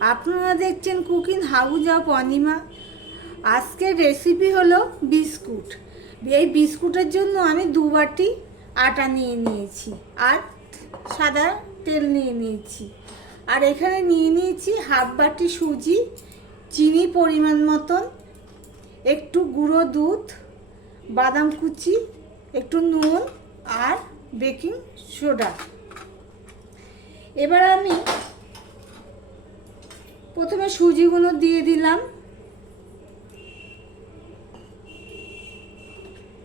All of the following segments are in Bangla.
আপনারা দেখছেন কুকিং হাউজ অফ অনিমা। আজকের রেসিপি হলো বিস্কুট। এই বিস্কুটের জন্য আমি দু বাটি আটা নিয়ে নিয়েছি আর সাদা তেল নিয়ে নিয়েছি। আর এখানে নিয়ে নিয়েছি হাফ বাটি সুজি, চিনি পরিমাণ মতন, একটু গুঁড়ো দুধ, বাদাম কুচি, একটু নুন আর বেকিং সোডা। এবার আমি প্রথমে সুজিগুলো দিয়ে দিলাম।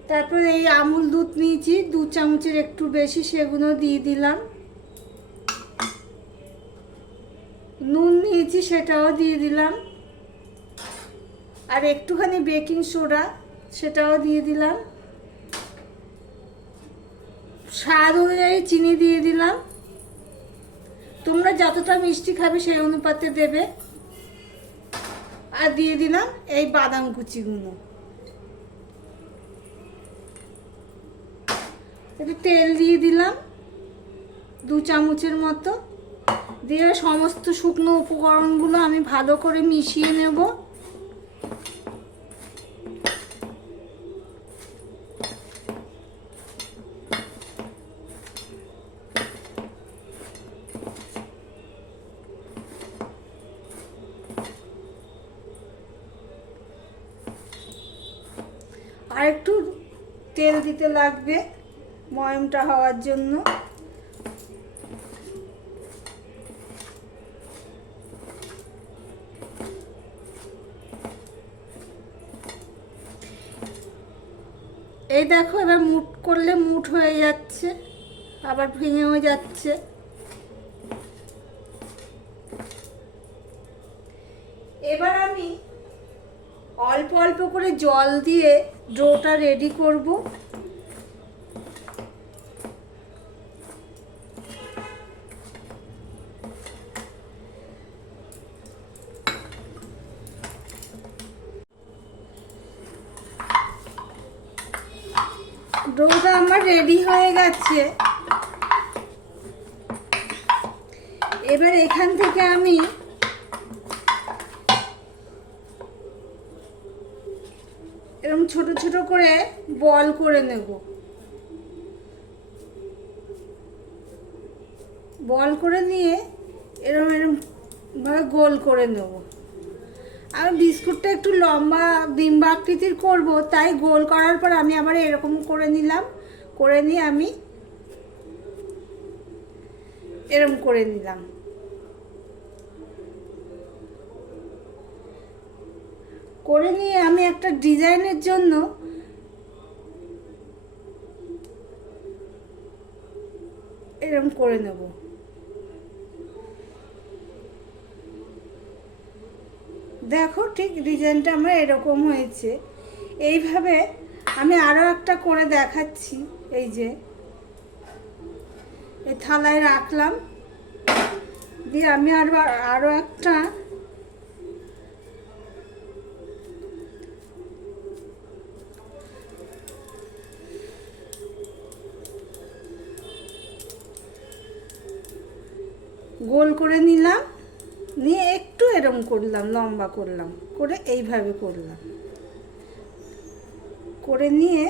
তারপরে এই আমুল দুধ নিয়েছি, দু চামচের একটু বেশি সেগুলো দিয়ে দিলাম। নুন নিয়েছি, সেটাও দিয়ে দিলাম। আর একটুখানি বেকিং সোডা, সেটাও দিয়ে দিলাম। স্বাদ অনুযায়ী চিনি দিয়ে দিলাম। তোমরা যতটা মিষ্টি খাবে সেই অনুপাতে দেবে। আর দিয়ে দিলাম এই বাদাম কুচিগুলো। একটু তেল দিয়ে দিলাম, দু চামচের মতো। দিয়ে সমস্ত শুকনো উপকরণগুলো আমি ভালো করে মিশিয়ে নেব। আর একটু তেল দিতে লাগবে ময়মটা হওয়ার জন্য। এই দেখো এবার মুট করলে মুট হয়ে যাচ্ছে, আবার ভেঙেও যাচ্ছে এবার আমি অল্প অল্প করে জল দিয়ে ডোটা রেডি করব। ডোটা আমার রেডি হয়ে গেছে। এবার এখান থেকে আমি এরকম ছোট ছোট করে বল করে নেব। বল করে নিয়ে এরকম ভাবে গোল করে নেব। আমি বিস্কুটটা একটু লম্বা ডিম্বা আকৃতির করব, তাই গোল করার পর আমি আবার এরকম করে নিলাম, করে নিয়ে আমি এরকম করে নিলাম। করে নিয়ে আমি একটা ডিজাইনের জন্য এরকম করে নেব। দেখো ঠিক ডিজাইনটা আমার এরকম হয়েছে। এইভাবে আমি আরও একটা করে দেখাচ্ছি, এই যে। এই থালায় রাখলাম। দিয়ে আমি আরও আরও একটা গোল করে নিলাম, নিয়ে একটু এরম করলাম, লম্বা করলাম, করে এইভাবে করলাম। করে নিয়ে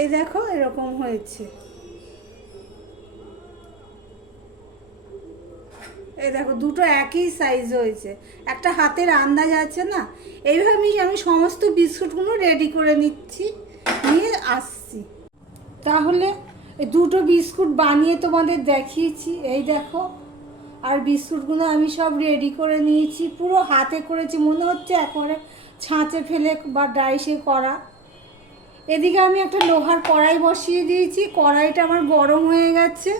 এই দেখো এরকম হয়েছে। এই দেখো, দুটো একই সাইজ হয়েছে। একটা হাতের আন্দাজ আছে না? এইভাবেই আমি সমস্ত বিস্কুটগুলো রেডি করে নিচ্ছি, নিয়ে আসছি। তাহলে এই দুটো বিস্কুট বানিয়ে তোমাদের দেখিয়েছি। এই দেখো, আর বিস্কুটগুলো আমি সব রেডি করে নিয়েছি। পুরো হাতে করেছি, মনে হচ্ছে একবারে ছাঁচে ফেলে বা ডাইসে করা। এদিকে আমি একটা লোহার কড়াই বসিয়ে দিয়েছি। কড়াইটা আমার গরম হয়ে গেছে।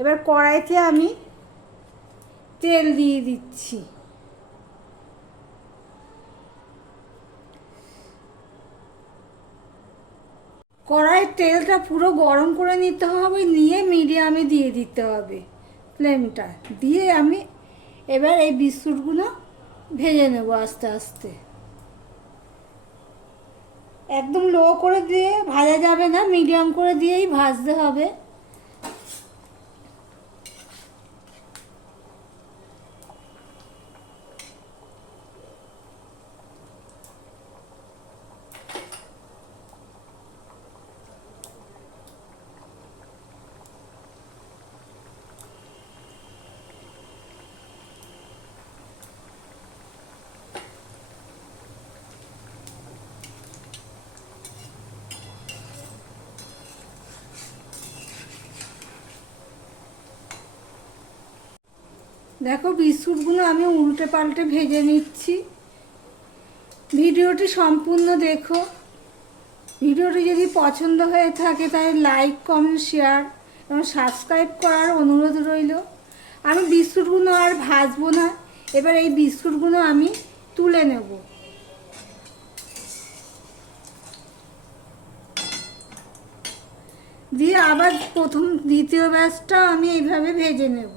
এবার কড়াইতে আমি তেল দিয়ে দিচ্ছি। কড়াইয়ের তেলটা পুরো গরম করে নিতে হবে, নিয়ে মিডিয়ামে দিয়ে দিতে হবে ফ্লেমটা। দিয়ে আমি এবার এই বিস্কুটগুলো ভেজে নেব আস্তে আস্তে। একদম লো করে দিয়ে ভাজা যাবে না, মিডিয়াম করে দিয়েই ভাজতে হবে। দেখো বিস্কুটগুলো আমি উল্টে পাল্টে ভেজে নিচ্ছি। ভিডিওটি সম্পূর্ণ দেখো। ভিডিওটি যদি পছন্দ হয়ে থাকে তাহলে লাইক, কমেন্ট, শেয়ার এবং সাবস্ক্রাইব করার অনুরোধ রইল। আমি বিস্কুটগুলো আর ভাজবো না। এবার এই বিস্কুটগুলো আমি তুলে নেব। দিয়ে আবার প্রথম দ্বিতীয় ব্যাচটা আমি এইভাবে ভেজে নেব।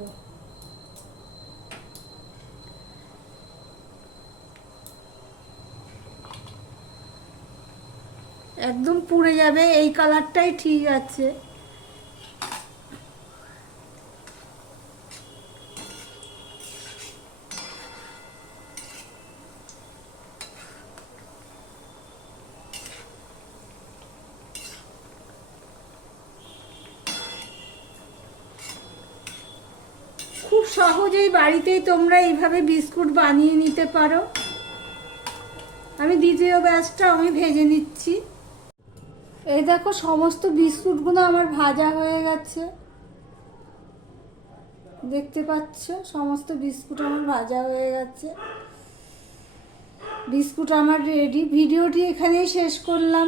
একদম পুড়ে যাবে, এই কালারটাই ঠিক আছে। খুব সহজেই বাড়িতেই তোমরা এইভাবে বিস্কুট বানিয়ে নিতে পারো। আমি দ্বিতীয় ব্যাচটা আমি ভেজে নিচ্ছি। এই দেখো সমস্ত বিস্কুটগুলো আমার ভাজা হয়ে গেছে। দেখতে পাচ্ছ, সমস্ত বিস্কুট আমার ভাজা হয়ে গেছে। বিস্কুট আমার রেডি ভিডিওটি এখানেই শেষ করলাম।